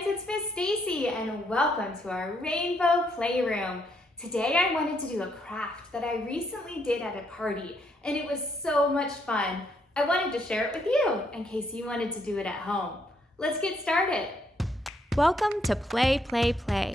friends, it's Miss Stacey and welcome to our Rainbow Playroom. Today I wanted to do a craft that I recently did at a party and it was so much fun. I wanted to share it with you in case you wanted to do it at home. Let's get started. Welcome to Play, Play, Play.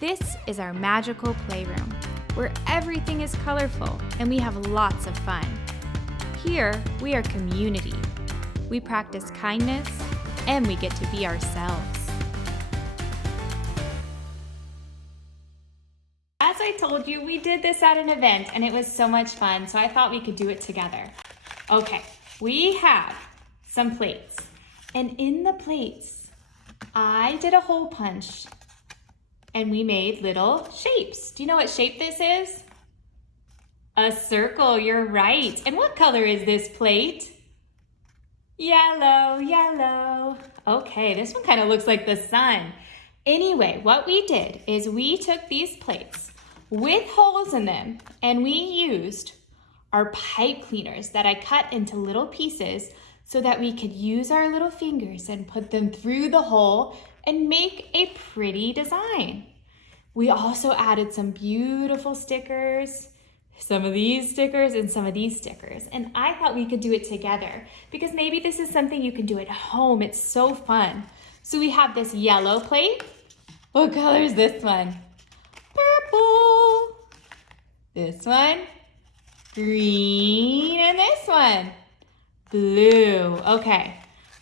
This is our magical playroom where everything is colorful and we have lots of fun. Here we are community. We practice kindness and we get to be ourselves. As I told you, we did this at an event and it was so much fun, so I thought we could do it together. Okay, we have some plates, and in the plates, I did a hole punch and we made little shapes. Do you know what shape this is? A circle, you're right. And what color is this plate? Yellow, yellow. Okay, this one kind of looks like the sun. Anyway, what we did is we took these plates with holes in them and we used our pipe cleaners that I cut into little pieces so that we could use our little fingers and put them through the hole and make a pretty design. We also added some beautiful stickers, some of these stickers and some of these stickers. And I thought we could do it together because maybe this is something you can do at home. It's so fun. So we have this yellow plate. What color is this one? Purple. This one, green, and this one, blue. Okay,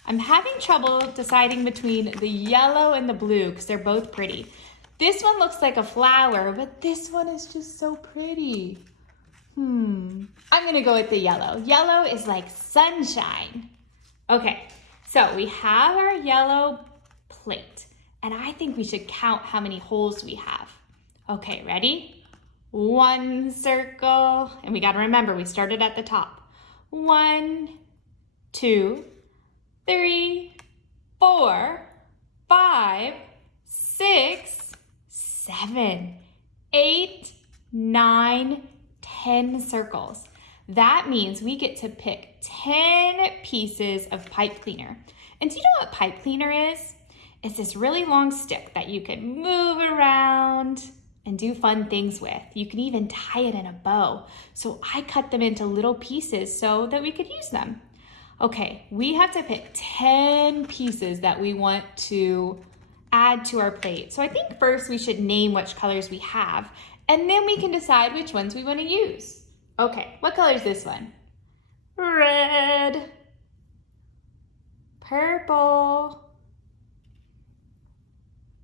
I'm having trouble deciding between the yellow and the blue because they're both pretty. This one looks like a flower, but this one is just so pretty. I'm gonna go with the yellow. Yellow is like sunshine. Okay, so we have our yellow plate, and I think we should count how many holes we have. Okay, ready? One circle, and we gotta remember we started at the top. 1, 2, 3, 4, 5, 6, 7, 8, 9, 10 circles. That means we get to pick 10 pieces of pipe cleaner. And do you know what pipe cleaner is? It's this really long stick that you can move around and do fun things with. You can even tie it in a bow. So I cut them into little pieces so that we could use them. Okay, we have to pick 10 pieces that we want to add to our plate. So I think first we should name which colors we have, and then we can decide which ones we want to use. Okay, what color is this one? Red, purple,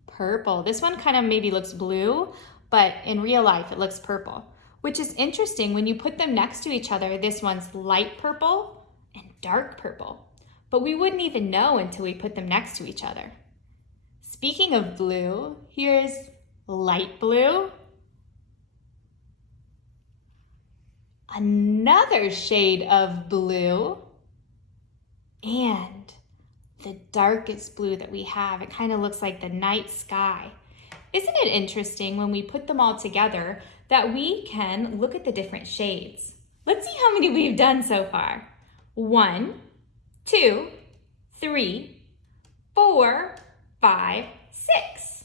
purple. This one kind of maybe looks blue, but in real life it looks purple, which is interesting. When you put them next to each other, this one's light purple and dark purple, but we wouldn't even know until we put them next to each other. Speaking of blue, here's light blue, another shade of blue, and the darkest blue that we have. It kind of looks like the night sky. Isn't it interesting when we put them all together that we can look at the different shades? Let's see how many we've done so far. 1, 2, 3, 4, 5, 6.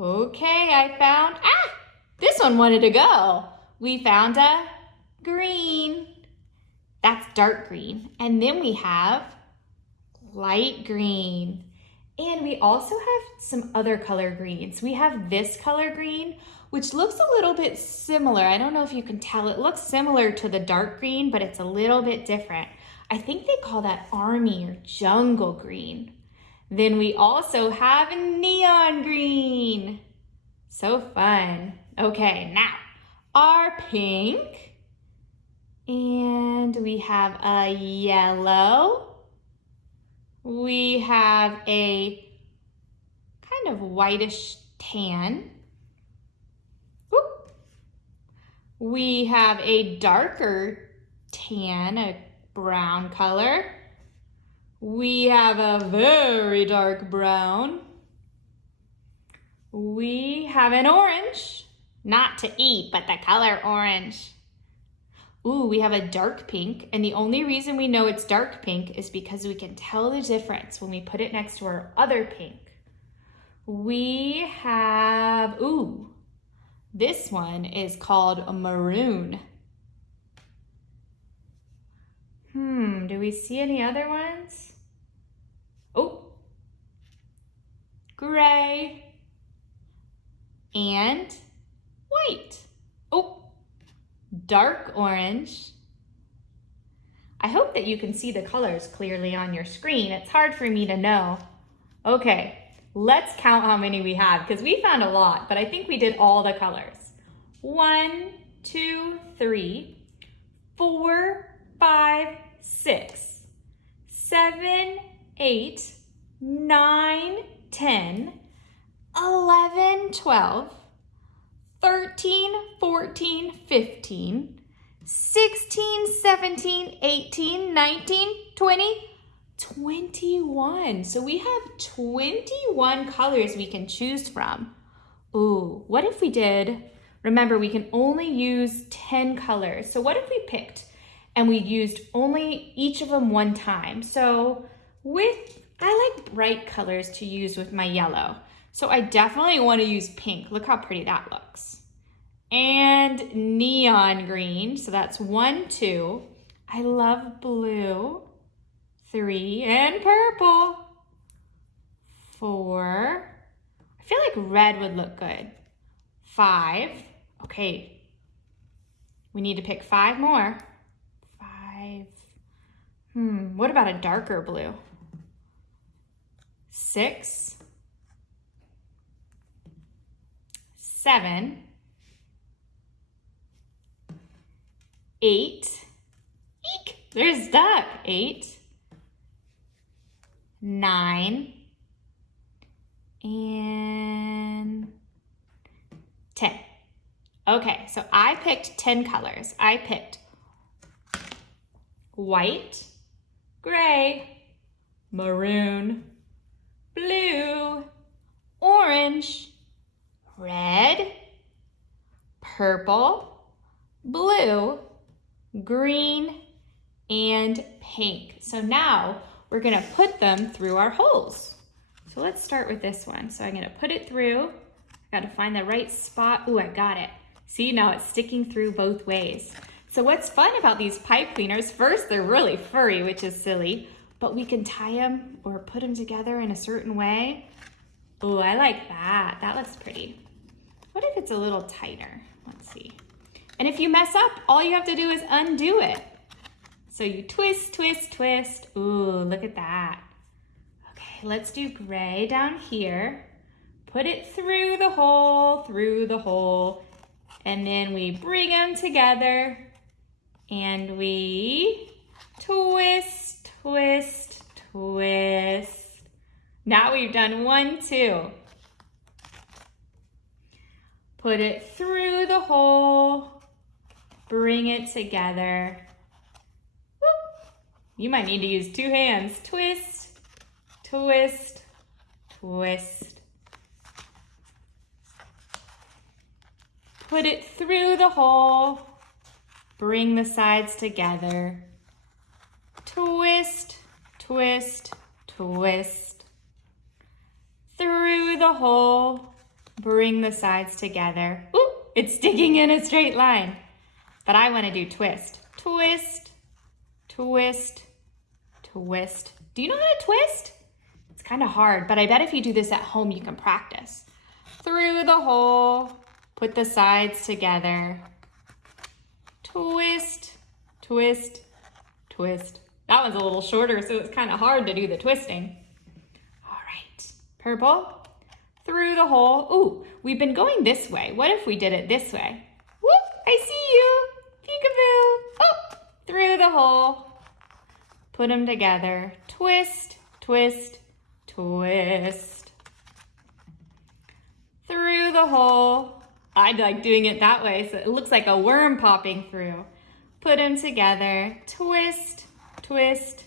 Okay, I found, this one wanted to go. We found a green. That's dark green. And then we have light green. And we also have some other color greens. We have this color green, which looks a little bit similar. I don't know if you can tell. It looks similar to the dark green, but it's a little bit different. I think they call that army or jungle green. Then we also have neon green. So fun. Okay, now our pink. And we have a yellow. We have a kind of whitish tan. Whoop. We have a darker tan, a brown color. We have a very dark brown. We have an orange, not to eat, but the color orange. Ooh, we have a dark pink, and the only reason we know it's dark pink is because we can tell the difference when we put it next to our other pink. We have, ooh, this one is called a maroon. Do we see any other ones? Oh, gray and white. Oh, dark orange. I hope that you can see the colors clearly on your screen. It's hard for me to know. Okay, let's count how many we have because we found a lot, but I think we did all the colors. 1, 2, 3, 4, 5, 6, 7, 8, 9, 10, 11, 12, 13, 14, 15, 16, 17, 18, 19, 20, 21. So we have 21 colors we can choose from. Ooh, what if we did, remember we can only use 10 colors. So what if we picked and we used only each of them one time? So I like bright colors to use with my yellow. So I definitely want to use pink. Look how pretty that looks. And neon green, so that's 1, 2. I love blue. 3, and purple. 4. I feel like red would look good. 5. Okay. We need to pick 5 more. 5. What about a darker blue? 6. 7. 8. Eek! They're stuck. 8. 9. And 10. Okay, so I picked 10 colors. I picked white, gray, maroon, blue, orange, red, purple, blue, green, and pink. So now we're gonna put them through our holes. So let's start with this one. So I'm gonna put it through. I gotta find the right spot. Ooh, I got it. See, now it's sticking through both ways. So what's fun about these pipe cleaners, first they're really furry, which is silly, but we can tie them or put them together in a certain way. Ooh, I like that. That looks pretty. What if it's a little tighter? Let's see. And if you mess up, all you have to do is undo it. So you twist, twist, twist. Ooh, look at that. Okay, let's do gray down here. Put it through the hole, and then we bring them together and we twist, twist, twist. Now we've done 1, 2. Put it through the hole, bring it together. Whoop. You might need to use 2 hands. Twist, twist, twist. Put it through the hole, bring the sides together. Twist, twist, twist. Through the hole, bring the sides together. Ooh, it's sticking in a straight line. But I want to do twist. Twist, twist, twist. Do you know how to twist? It's kind of hard, but I bet if you do this at home, you can practice. Through the hole, put the sides together. Twist, twist, twist. That one's a little shorter, so it's kind of hard to do the twisting. All right, purple. Through the hole. Ooh, we've been going this way. What if we did it this way? Whoop, I see you. Peekaboo. Oh, through the hole. Put them together. Twist, twist, twist. Through the hole. I like doing it that way, so it looks like a worm popping through. Put them together. Twist, twist,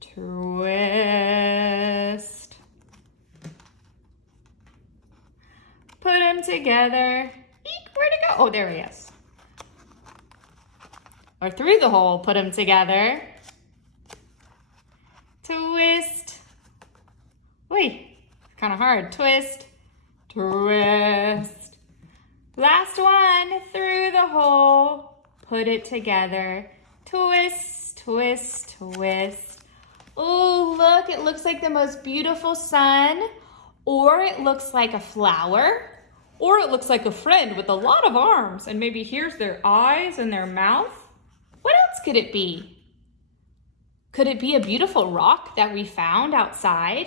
twist. Put them together. Eek, where'd it go? Oh, there he is. Or through the hole, put them together. Twist. Wait, kind of hard. Twist, twist. Last one, through the hole, put it together. Twist, twist, twist. Oh, look, it looks like the most beautiful sun, or it looks like a flower, or it looks like a friend with a lot of arms, and maybe here's their eyes and their mouth. What else could it be? Could it be a beautiful rock that we found outside?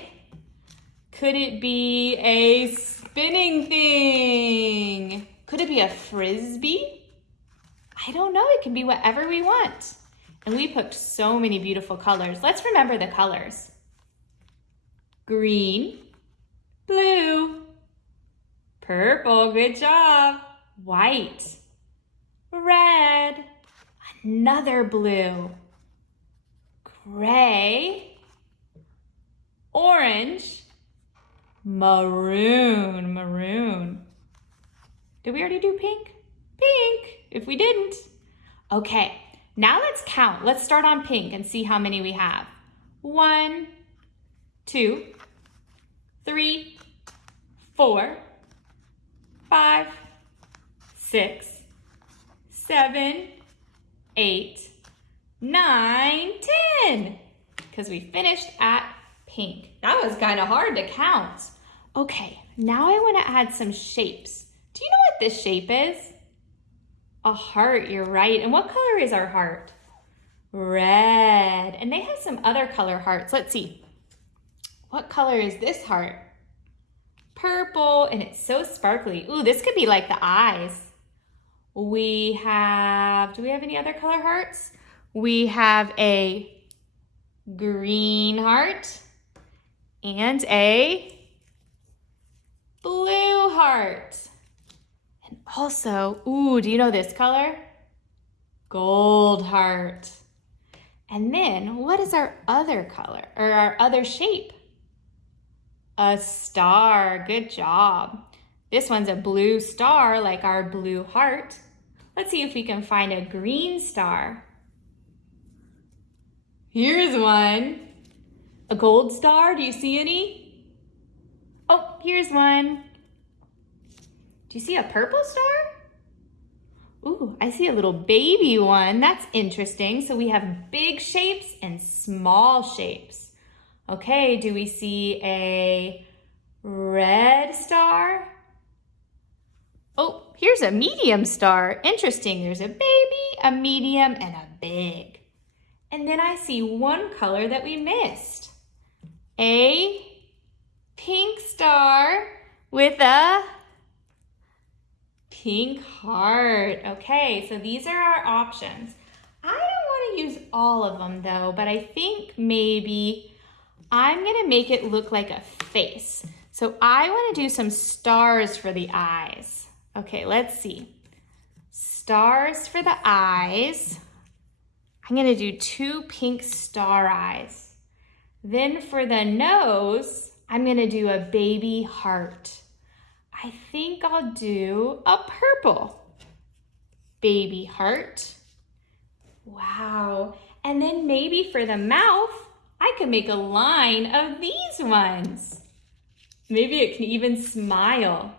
Could it be a spinning thing? Could it be a frisbee? I don't know, it can be whatever we want. And we picked so many beautiful colors. Let's remember the colors. Green, blue, purple, good job. White, red, another blue, gray, orange, maroon, maroon. Did we already do pink? Pink, if we didn't. Okay, now let's count. Let's start on pink and see how many we have. 1, 2, 3, 4, 5, 6, 7, 8, 9, 10. Because we finished at pink. That was kind of hard to count. Okay, now I want to add some shapes. Do you know what this shape is? A heart, you're right. And what color is our heart? Red. And they have some other color hearts. Let's see. What color is this heart? Purple, and it's so sparkly. Ooh, this could be like the eyes. Do we have any other color hearts? We have a green heart and a blue heart. And also, ooh, do you know this color? Gold heart. And then what is our other color, or our other shape? A star, good job. This one's a blue star like our blue heart. Let's see if we can find a green star. Here's one. A gold star, do you see any? Oh, here's one. Do you see a purple star? Ooh, I see a little baby one. That's interesting. So we have big shapes and small shapes. Okay, do we see a red star? Oh, here's a medium star. Interesting. There's a baby, a medium, and a big. And then I see one color that we missed. A pink star with a pink heart. Okay, so these are our options. I don't want to use all of them though, but I think maybe I'm gonna make it look like a face. So I wanna do some stars for the eyes. Okay, let's see. Stars for the eyes. I'm gonna do 2 pink star eyes. Then for the nose, I'm gonna do a baby heart. I think I'll do a purple baby heart. Wow. And then maybe for the mouth, I could make a line of these ones. Maybe it can even smile.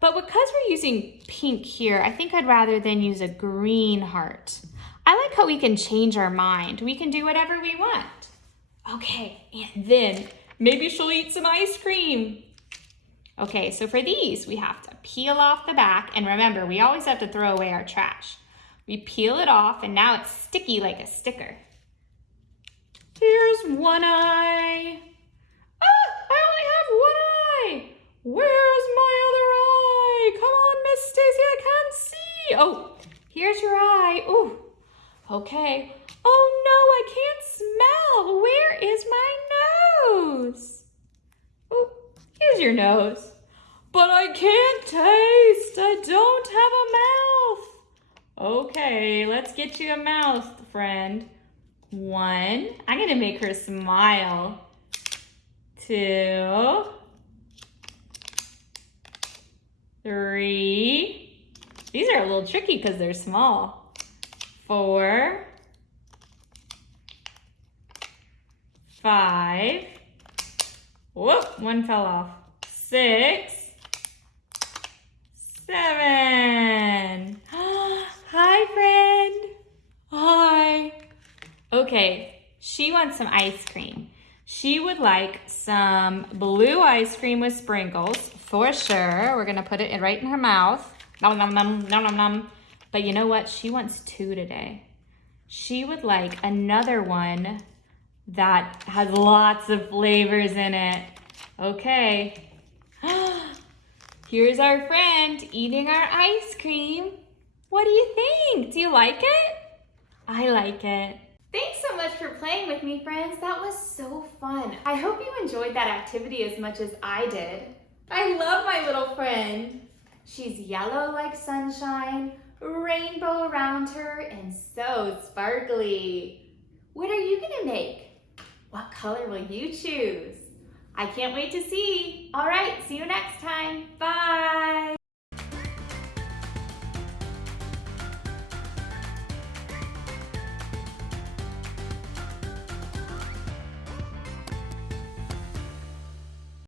But because we're using pink here, I think I'd rather than use a green heart. I like how we can change our mind. We can do whatever we want. Okay, and then maybe she'll eat some ice cream. Okay, so for these, we have to peel off the back. And remember, we always have to throw away our trash. We peel it off, and now it's sticky like a sticker. Here's one eye. Ah, I only have one eye. Where's my other eye? Come on, Miss Stacey, I can't see. Oh, here's your eye. Ooh, okay. Oh no, I can't smell. Where is my nose? Oh, here's your nose. But I can't taste. I don't have a mouth. Okay, let's get you a mouth, friend. 1, I'm gonna make her smile. 2, 3, these are a little tricky because they're small. 4, 5, Whoop, one fell off. 6, 7. Hi, friend. Hi. Okay, she wants some ice cream. She would like some blue ice cream with sprinkles, for sure. We're gonna put it right in her mouth. Nom, nom, nom, nom, nom, nom. But you know what? She wants 2 today. She would like another one that has lots of flavors in it. Okay. Here's our friend eating our ice cream. What do you think? Do you like it? I like it. Thanks so much for playing with me, friends. That was so fun. I hope you enjoyed that activity as much as I did. I love my little friend. She's yellow like sunshine, rainbow around her, and so sparkly. What are you gonna make? What color will you choose? I can't wait to see. All right, see you next time. Bye.